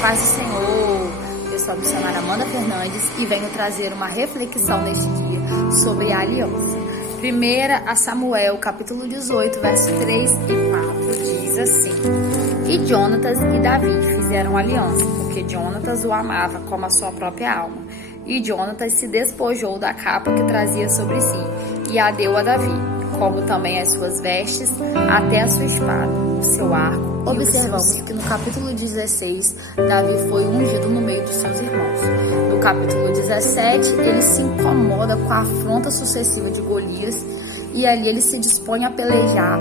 paz do Senhor. Eu sou a missionária Amanda Fernandes e venho trazer uma reflexão neste dia sobre a aliança. 1 Samuel, capítulo 18, versos 3 e 4, diz assim: E Jonatas e Davi fizeram aliança, porque Jonatas o amava como a sua própria alma. E Jonatas se despojou da capa que trazia sobre si e a deu a Davi, como também as suas vestes, até a sua espada, o seu arco. Observamos que no capítulo 16, Davi foi ungido no meio dos seus irmãos. No capítulo 17, ele se incomoda com a afronta sucessiva de Golias e ali ele se dispõe a pelejar,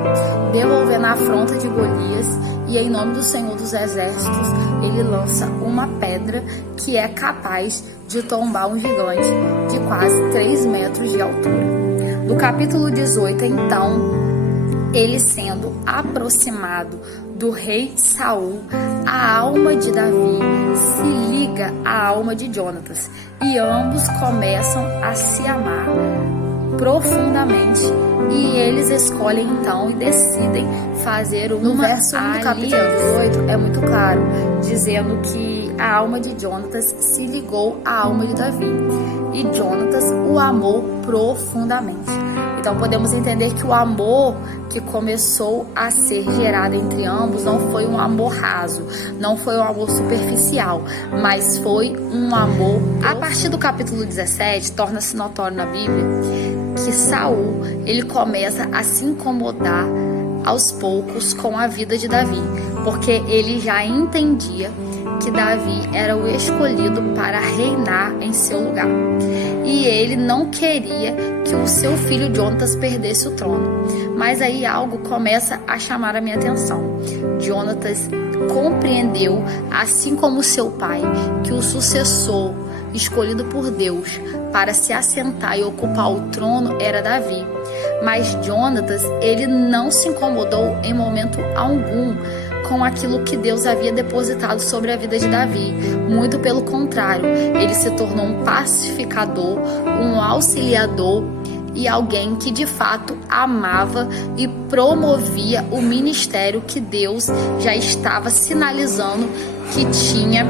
devolvendo a afronta de Golias, e em nome do Senhor dos Exércitos, ele lança uma pedra que é capaz de tombar um gigante de quase 3 metros de altura. No capítulo 18, então, ele sendo aproximado do rei Saul, a alma de Davi se liga à alma de Jonatas e ambos começam a se amar profundamente, e eles escolhem então e decidem fazer uma aliança. No verso 1 do capítulo 18 é muito claro, dizendo que a alma de Jonatas se ligou à alma de Davi e Jonatas o amou profundamente. Então podemos entender que o amor que começou a ser gerado entre ambos não foi um amor raso, não foi um amor superficial, mas foi um amor. A partir do capítulo 17, torna-se notório na Bíblia que Saul, ele começa a se incomodar aos poucos com a vida de Davi, porque ele já entendia que Davi era o escolhido para reinar em seu lugar. E ele não queria que o seu filho Jonatas perdesse o trono. Mas aí algo começa a chamar a minha atenção. Jonatas compreendeu, assim como seu pai, que o sucessor escolhido por Deus para se assentar e ocupar o trono era Davi. Mas Jonatas, ele não se incomodou em momento algum com aquilo que Deus havia depositado sobre a vida de Davi. Muito pelo contrário, ele se tornou um pacificador, um auxiliador e alguém que de fato amava e promovia o ministério que Deus já estava sinalizando que tinha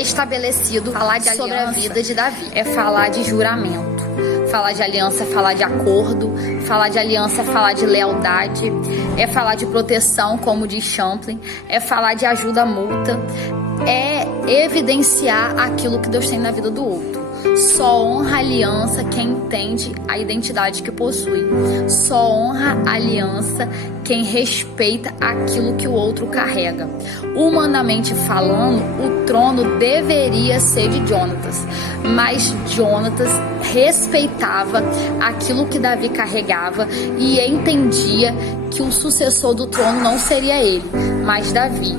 estabelecido. Falar de aliança sobre a vida de Davi é falar de juramento. Falar de aliança é falar de acordo, falar de aliança é falar de lealdade, é falar de proteção, como diz Champlin, é falar de ajuda mútua, é evidenciar aquilo que Deus tem na vida do outro. Só honra a aliança quem entende a identidade que possui. Só honra a aliança quem respeita aquilo que o outro carrega. Humanamente falando, o trono deveria ser de Jonatas, mas Jonatas respeitava aquilo que Davi carregava e entendia que o sucessor do trono não seria ele, mas Davi.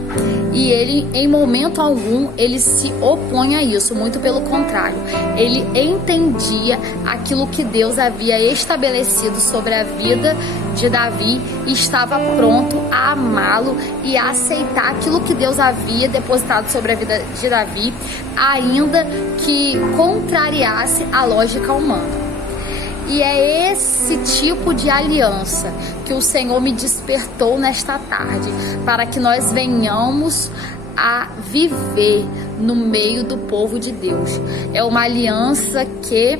E ele, em momento algum, ele se opõe a isso, muito pelo contrário. Ele entendia aquilo que Deus havia estabelecido sobre a vida de Davi e estava pronto a amá-lo e a aceitar aquilo que Deus havia depositado sobre a vida de Davi, ainda que contrariasse a lógica humana. E é esse tipo de aliança que o Senhor me despertou nesta tarde, para que nós venhamos a viver no meio do povo de Deus. É uma aliança que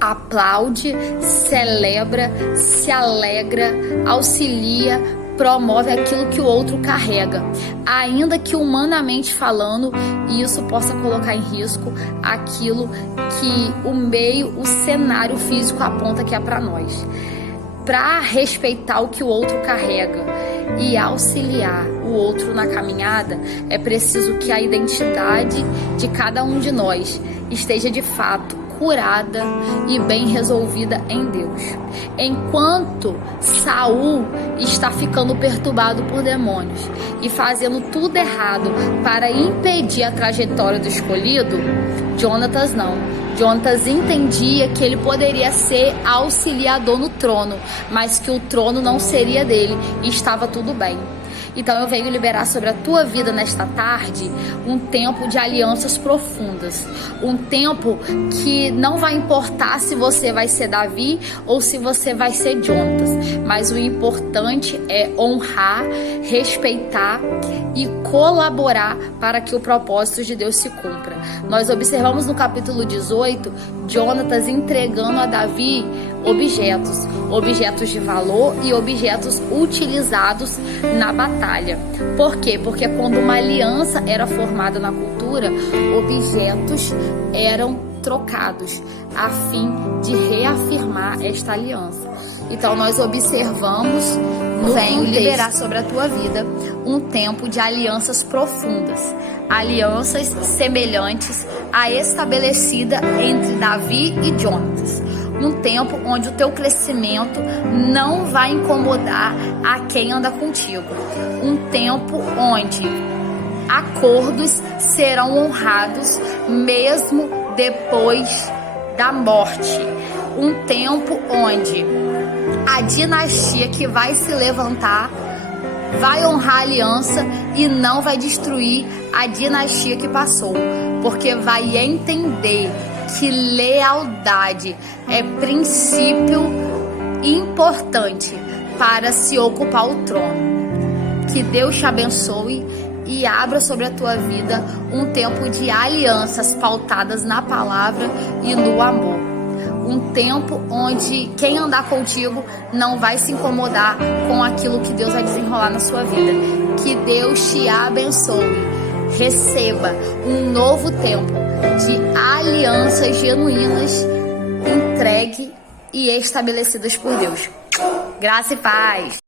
aplaude, celebra, se alegra, auxilia, promove aquilo que o outro carrega, ainda que humanamente falando isso possa colocar em risco aquilo que o meio, o cenário físico aponta que é para nós. Para respeitar o que o outro carrega e auxiliar o outro na caminhada, é preciso que a identidade de cada um de nós esteja de fato curada e bem resolvida em Deus. Enquanto Saul está ficando perturbado por demônios e fazendo tudo errado para impedir a trajetória do escolhido, Jonatas não. Jonatas entendia que ele poderia ser auxiliador no trono, mas que o trono não seria dele e estava tudo bem. Então eu venho liberar sobre a tua vida nesta tarde um tempo de alianças profundas. Um tempo que não vai importar se você vai ser Davi ou se você vai ser Jonatas. Mas o importante é honrar, respeitar e colaborar para que o propósito de Deus se cumpra. Nós observamos no capítulo 18, Jonatas entregando a Davi objetos de valor e objetos utilizados na batalha. Por quê? Porque quando uma aliança era formada na cultura, objetos eram trocados a fim de reafirmar esta aliança. Então nós observamos venho liberar sobre a tua vida um tempo de alianças profundas, alianças semelhantes à estabelecida entre Davi e Jonatas. Um tempo onde o teu crescimento não vai incomodar a quem anda contigo. Um tempo onde acordos serão honrados mesmo depois da morte. Um tempo onde a dinastia que vai se levantar vai honrar a aliança e não vai destruir a dinastia que passou, porque vai entender que lealdade é princípio importante para se ocupar o trono. Que Deus te abençoe e abra sobre a tua vida um tempo de alianças pautadas na palavra e no amor. Um tempo onde quem andar contigo não vai se incomodar com aquilo que Deus vai desenrolar na sua vida. Que Deus te abençoe. Receba um novo tempo de alianças genuínas, entregue e estabelecidas por Deus. Graça e paz.